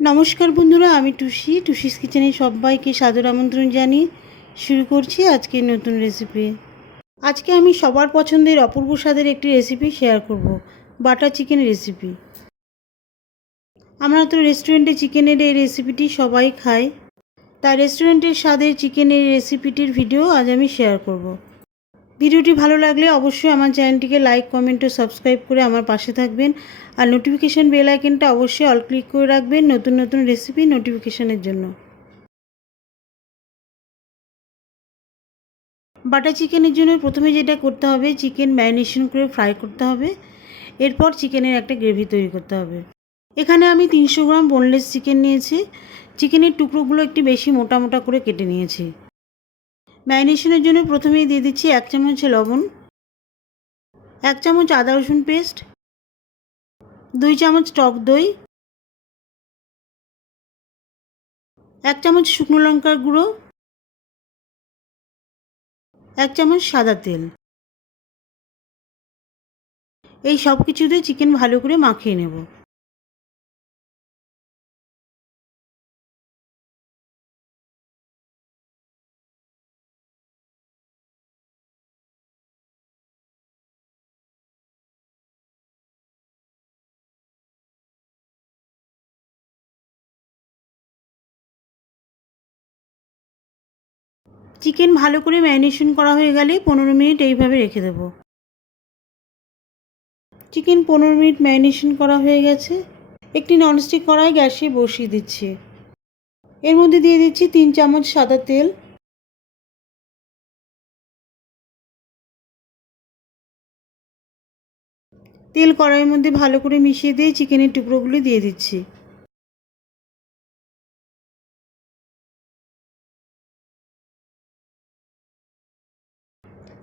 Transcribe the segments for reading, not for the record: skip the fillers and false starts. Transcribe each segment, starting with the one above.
নমস্কার বন্ধুরা, আমি টুসিস কিচেনে সবাইকে সাদর আমন্ত্রণ জানিয়ে শুরু করছি আজকের নতুন রেসিপি। আজকে আমি সবার পছন্দের অপূর্ব স্বাদের একটি রেসিপি শেয়ার করব, বাটার চিকেন রেসিপি। আমরা তো রেস্টুরেন্টে চিকেনের এই রেসিপিটি সবাই খাই, তাই রেস্টুরেন্টের স্বাদের চিকেনের রেসিপিটির ভিডিও আজ আমি শেয়ার করব। ভিডিওটি ভালো লাগলে অবশ্যই আমার চ্যানেলটিকে লাইক, কমেন্ট ও সাবস্ক্রাইব করে আমার পাশে থাকবেন। আর নোটিফিকেশান বেল আইকনটা অবশ্যই অল ক্লিক করে রাখবেন নতুন নতুন রেসিপি নোটিফিকেশানের জন্য। বাটার চিকেনের জন্য প্রথমে যেটা করতে হবে, চিকেন ম্যারিনেশন করে ফ্রাই করতে হবে। এরপর চিকেনের একটা গ্রেভি তৈরি করতে হবে। এখানে আমি 300 গ্রাম বোনলেস চিকেন নিয়েছি। চিকেনের টুকরোগুলো একটু বেশি মোটা মোটা করে কেটে নিয়েছি। ম্যারিনেশনের জন্য প্রথমেই দিয়ে দিচ্ছি 1 চামচ লবণ, 1 চামচ আদা রসুন পেস্ট, 2 চামচ টক দই, 1 চামচ শুকনো লঙ্কার গুঁড়ো, 1 চামচ সাদা তেল। এই সব কিছুতে চিকেন ভালো করে মাখিয়ে নেব। চিকেন ভালো করে ম্যারিনেশন করা হয়ে গেলে 15 মিনিট এইভাবে রেখে দেবো। চিকেন 15 মিনিট ম্যারিনেশন করা হয়ে গেছে। একটি ননস্টিক কড়াই গ্যাসে বসিয়ে দিচ্ছি। এর মধ্যে দিয়ে দিচ্ছি 3 চামচ সাদা তেল। তেল কড়াইয়ের মধ্যে ভালো করে মিশিয়ে দিয়ে চিকেনের টুকরোগুলো দিয়ে দিচ্ছি।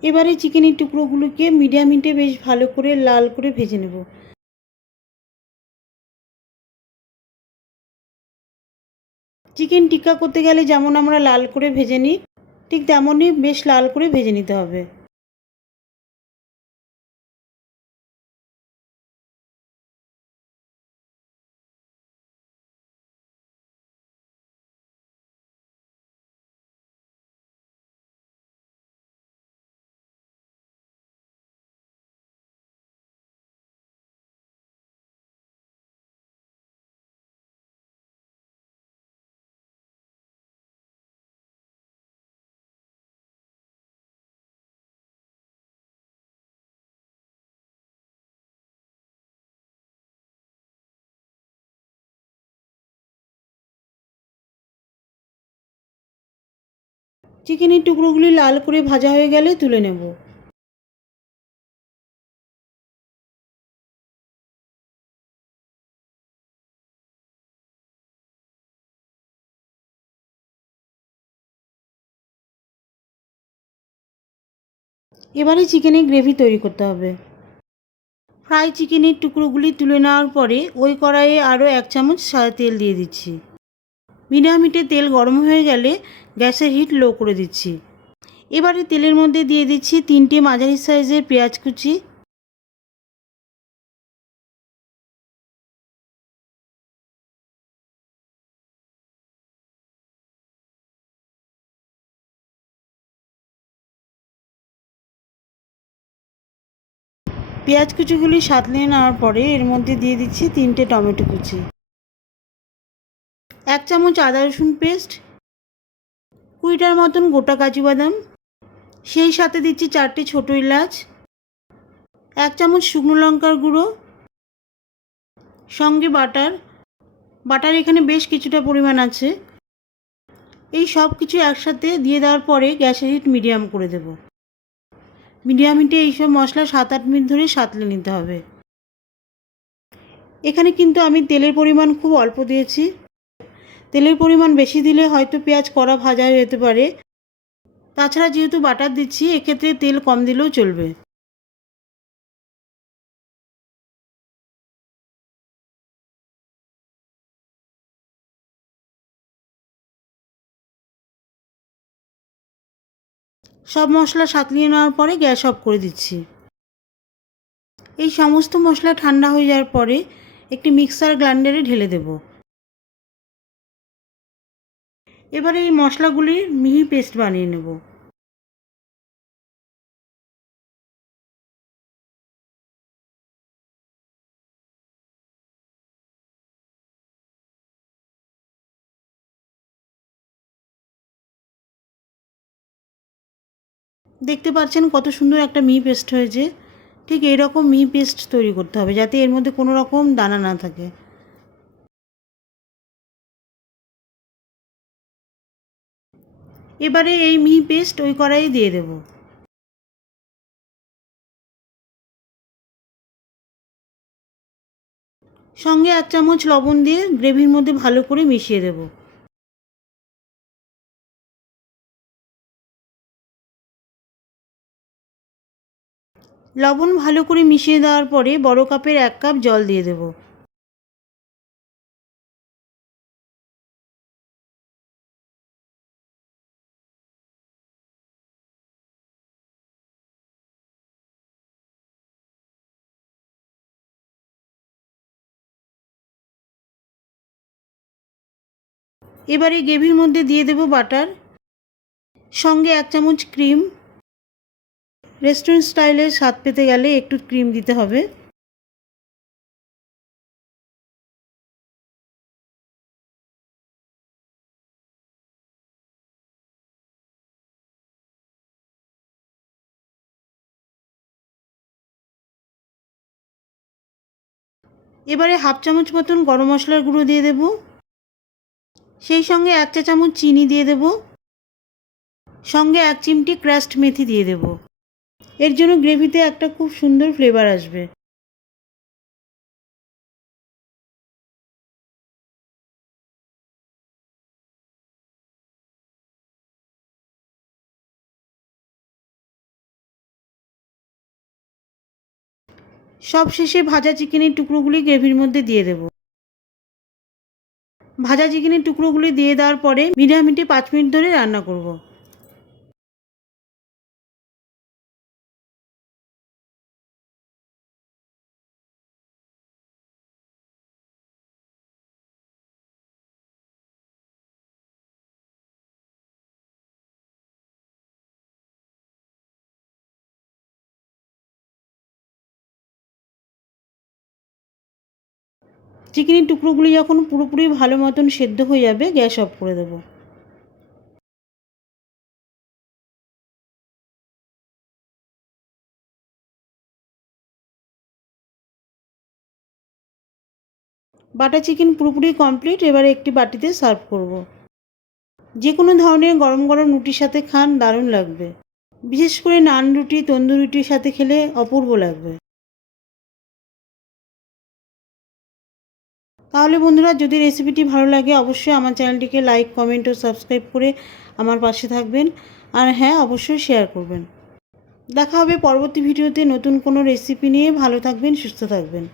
এবারে চিকেনের টুকরোগুলোকে মিডিয়াম হিটে বেশ ভালো করে লাল করে ভেজে নেব। চিকেন টিক্কা করতে গেলে যেমন আমরা লাল করে ভেজে নিই, ঠিক তেমনই বেশ লাল করে ভেজে নিতে হবে। চিকেনের টুকরোগুলি লাল করে ভাজা হয়ে গেলে তুলে নেব। এবারে চিকেনের গ্রেভি তৈরি করতে হবে। ফ্রাই চিকেনের টুকরোগুলি তুলে নেওয়ার পরে ওই কড়াইয়ে আরও 1 চামচ সাদা তেল দিয়ে দিচ্ছি। মিডিয়াম হিটে তেল গরম হয়ে গেলে গ্যাসের হিট লো করে দিচ্ছি। এবারে তেলের মধ্যে দিয়ে দিচ্ছি 3টে মাঝারি সাইজের পেঁয়াজ কুচি, পেঁয়াজ কুচিগুলি সাঁতলিয়ে নেওয়ার পরে এর মধ্যে দিয়ে দিচ্ছি 3টে টমেটো কুচি, 1 চামচ আদা রসুন পেস্ট, 20টার মতন গোটা কাজু বাদাম, সেই সাথে দিচ্ছি 4টে ছোটো এলাচ, 1 চামচ শুকনো লঙ্কার গুঁড়ো, সঙ্গে বাটার। বাটার এখানে বেশ কিছুটা পরিমাণ আছে। এই সব কিছু একসাথে দিয়ে দেওয়ার পরে গ্যাসের হিট মিডিয়াম করে দেব। মিডিয়াম হিটে এইসব মশলা 7-8 মিনিট ধরে সাঁতলে নিতে হবে। এখানে কিন্তু আমি তেলের পরিমাণ খুব অল্প দিয়েছি। তেলের পরিমাণ বেশি দিলে হয়তো পেঁয়াজ কড়া ভাজা হয়ে যেতে পারে। তাছাড়া যেহেতু বাটার দিচ্ছি, এক্ষেত্রে তেল কম দিলেও চলবে। সব মশলা সাঁতলিয়ে নেওয়ার পরে গ্যাস অফ করে দিচ্ছি। এই সমস্ত মশলা ঠান্ডা হয়ে যাওয়ার পরে একটি মিক্সার গ্রাইন্ডারে ঢেলে দেব। এবারে এই মশলাগুলির মিহি পেস্ট বানিয়ে নেব। দেখতে পাচ্ছেন কত সুন্দর একটা মিহি পেস্ট হয়েছে। ঠিক এইরকম মিহি পেস্ট তৈরি করতে হবে যাতে এর মধ্যে কোনো রকম দানা না থাকে। এবারে এই মিহি পেস্ট ওই কড়াইয়ে দিয়ে দেব। সঙ্গে 1 চামচ লবণ দিয়ে গ্রেভির মধ্যে ভালো করে মিশিয়ে দেব। লবণ ভালো করে মিশিয়ে দেওয়ার পরে বড় কাপের 1 কাপ জল দিয়ে দেব। এবারে গ্রেভির মধ্যে দিয়ে দেব বাটার, সঙ্গে 1 চামচ ক্রিম। রেস্টুরেন্ট স্টাইলে স্বাদ পেতে গেলে একটু ক্রিম দিতে হবে। এবারে 1/2 চামচ মতন গরম মশলার গুঁড়ো দিয়ে দেব। সেই সঙ্গে 1 চা চামচ চিনি দিয়ে দেব। সঙ্গে 1 চিমটি ক্রাশড মেথি দিয়ে দেব। এর জন্য গ্রেভিতে একটা খুব সুন্দর ফ্লেভার আসবে। সব শেষে ভাজা চিকেনের টুকরোগুলি গ্রেভির মধ্যে দিয়ে দেব। ভাজা চিকেনের টুকরোগুলি দিয়ে দেওয়ার পরে মিডিয়াম হিটে 5 মিনিট ধরে রান্না করব। চিকেনের টুকরোগুলি যখন পুরোপুরি ভালো মতন সেদ্ধ হয়ে যাবে গ্যাস অফ করে দেব। বাটার চিকেন পুরোপুরি কমপ্লিট। এবারে একটি বাটিতে সার্ভ করব। যে কোনো ধরনের গরম গরম রুটির সাথে খান, দারুণ লাগবে। বিশেষ করে নান রুটি, তন্দুরি রুটির সাথে খেলে অপূর্ব লাগবে। তাহলে বন্ধুরা, যদি রেসিপিটি ভালো লাগে অবশ্যই আমার চ্যানেলটিকে লাইক, কমেন্ট ও সাবস্ক্রাইব করে আমার পাশে থাকবেন। আর হ্যাঁ, অবশ্যই শেয়ার করবেন। দেখা হবে পরবর্তী ভিডিওতে নতুন কোনো রেসিপি নিয়ে। ভালো থাকবেন, সুস্থ থাকবেন।